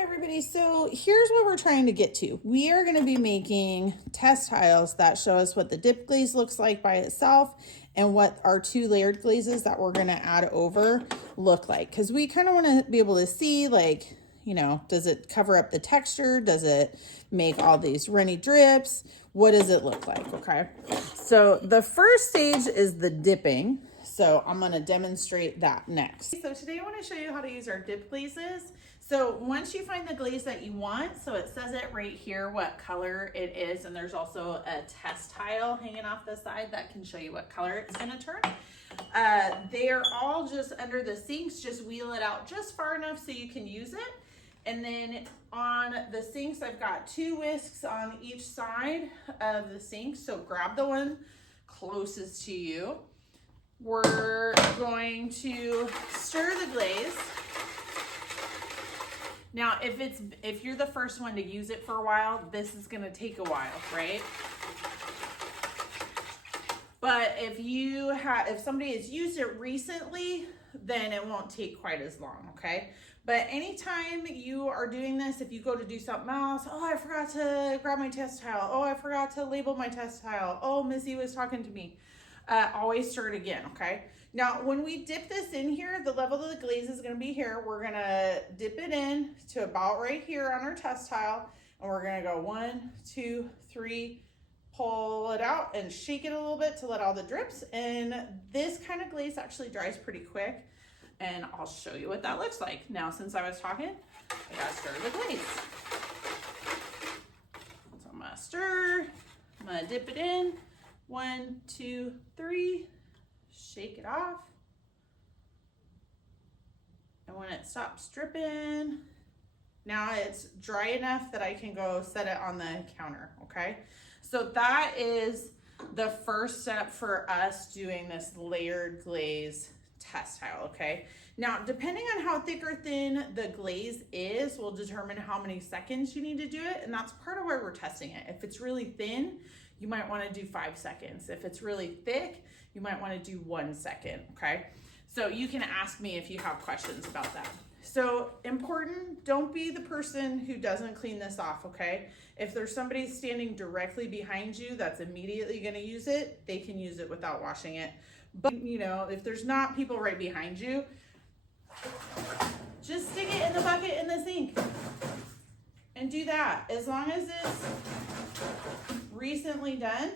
Everybody, so here's what we're trying to get to. We are going to be making test tiles that show us what the dip glaze looks like by itself and what our 2 layered glazes that we're going to add over look like, because we kind of want to be able to see, like, you know, does it cover up the texture? Does it make all these runny drips? What does it look like? Okay, so the first stage is the dipping, so I'm going to demonstrate that next. So today I want to show you how to use our dip glazes. So once you find the glaze that you want, so it says it right here what color it is, and there's also a test tile hanging off the side that can show you what color it's going to turn. They are all just under the sinks. Just wheel it out just far enough so you can use it. And then on the sinks, I've got 2 whisks on each side of the sink. So grab the one closest to you. We're going to stir the glaze. Now, if you're the first one to use it for a while, this is going to take a while, right? But if somebody has used it recently, then it won't take quite as long, okay? But anytime you are doing this, if you go to do something else, oh, I forgot to grab my test tile. Oh, I forgot to label my test tile. Oh, Missy was talking to me. Always stir it again, okay? Now, when we dip this in here, the level of the glaze is going to be here. We're going to dip it in to about right here on our test tile, and we're going to go 1, 2, 3, pull it out and shake it a little bit to let all the drips. And this kind of glaze actually dries pretty quick, and I'll show you what that looks like. Now, since I was talking, I got to stir the glaze. So I'm going to stir, I'm going to dip it in. 1, 2, 3, shake it off. And when it stops dripping, now it's dry enough that I can go set it on the counter, okay? So that is the first step for us doing this layered glaze test tile, okay? Now, depending on how thick or thin the glaze is will determine how many seconds you need to do it, and that's part of why we're testing it. If it's really thin, you might want to do 5 seconds. If it's really thick, you might want to do 1 second, okay? So you can ask me if you have questions about that. So important, don't be the person who doesn't clean this off, okay? If there's somebody standing directly behind you that's immediately gonna use it, they can use it without washing it. But you know, if there's not people right behind you, just stick it in the bucket in the sink and do that. As long as it's recently done,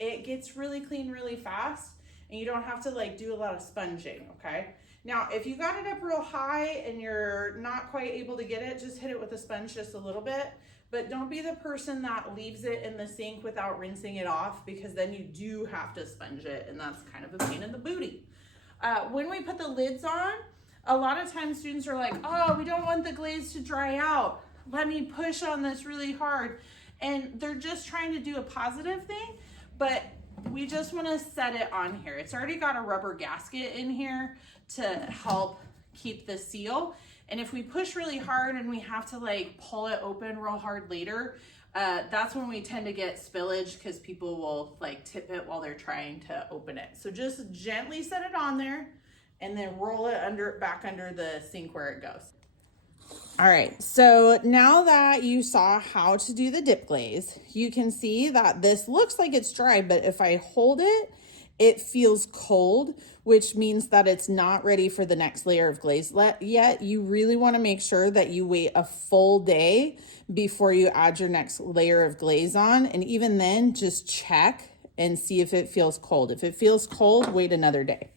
it gets really clean really fast, and you don't have to like do a lot of sponging, okay? Now, if you got it up real high and you're not quite able to get it, just hit it with a sponge just a little bit, but don't be the person that leaves it in the sink without rinsing it off, because then you do have to sponge it, and that's kind of a pain in the booty. When we put the lids on, a lot of times students are like, oh, we don't want the glaze to dry out. Let me push on this really hard. And they're just trying to do a positive thing, but we just want to set it on here. It's already got a rubber gasket in here to help keep the seal. And if we push really hard and we have to like pull it open real hard later, that's when we tend to get spillage, because people will like tip it while they're trying to open it. So just gently set it on there and then roll it back under the sink where it goes. All right, so now that you saw how to do the dip glaze, you can see that this looks like it's dry, but if I hold it, it feels cold, which means that it's not ready for the next layer of glaze yet. You really want to make sure that you wait a full day before you add your next layer of glaze on. And even then, just check and see if it feels cold. If it feels cold, wait another day.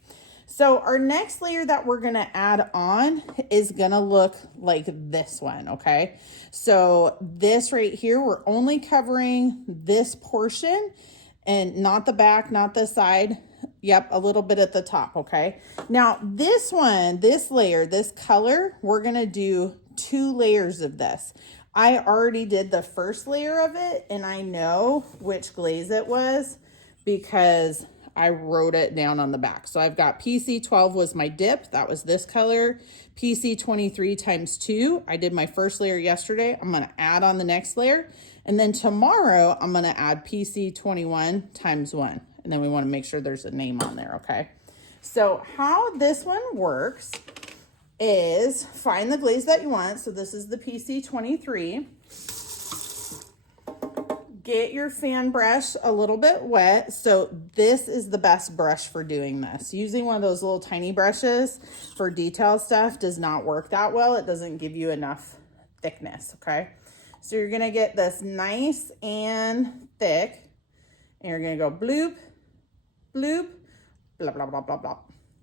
So our next layer that we're gonna add on is gonna look like this one, okay? So this right here, we're only covering this portion and not the back, not the side. Yep, a little bit at the top, okay? Now this one, this layer, this color, we're gonna do 2 layers of this. I already did the first layer of it, and I know which glaze it was because I wrote it down on the back. So I've got PC12 was my dip. That was this color. PC23 times 2. I did my first layer yesterday. I'm going to add on the next layer. And then tomorrow I'm going to add PC21 times 1. And then we want to make sure there's a name on there, okay? So how this one works is find the glaze that you want. So this is the PC23. Get your fan brush a little bit wet. So this is the best brush for doing this. Using one of those little tiny brushes for detail stuff does not work that well. It doesn't give you enough thickness, okay? So you're gonna get this nice and thick, and you're gonna go bloop, bloop, blah, blah, blah, blah, blah.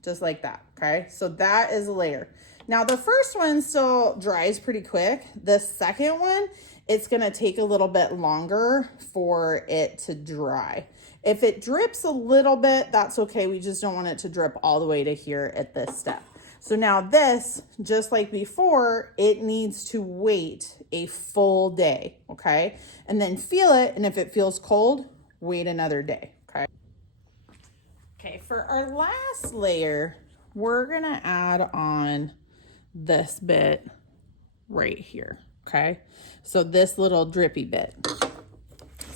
Just like that, okay? So that is a layer. Now the first one still dries pretty quick. The second one, it's gonna take a little bit longer for it to dry. If it drips a little bit, that's okay. We just don't want it to drip all the way to here at this step. So now this, just like before, it needs to wait a full day, okay? And then feel it, and if it feels cold, wait another day, okay? Okay, for our last layer, we're gonna add on this bit right here, okay? So this little drippy bit.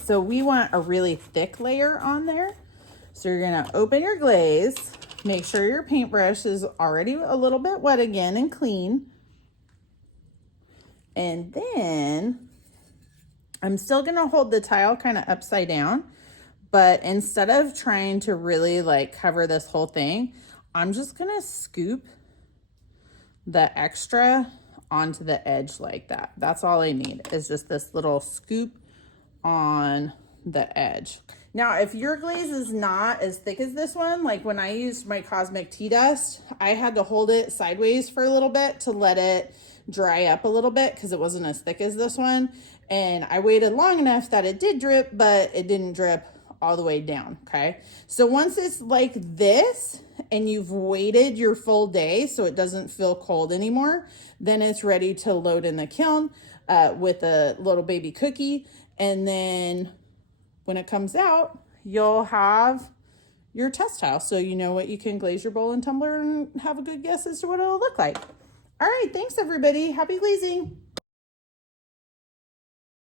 So we want a really thick layer on there. So you're gonna open your glaze, make sure your paintbrush is already a little bit wet again and clean. And then I'm still gonna hold the tile kind of upside down, but instead of trying to really like cover this whole thing, I'm just gonna scoop the extra onto the edge like that. That's all I need is just this little scoop on the edge. Now, if your glaze is not as thick as this one, like when I used my Cosmic Tea Dust, I had to hold it sideways for a little bit to let it dry up a little bit because it wasn't as thick as this one. And I waited long enough that it did drip, but it didn't drip all the way down, okay? So once it's like this and you've waited your full day so it doesn't feel cold anymore, then it's ready to load in the kiln with a little baby cookie. And then when it comes out, you'll have your test tile. So you know what you can glaze your bowl and tumbler and have a good guess as to what it'll look like. All right, thanks everybody. Happy glazing.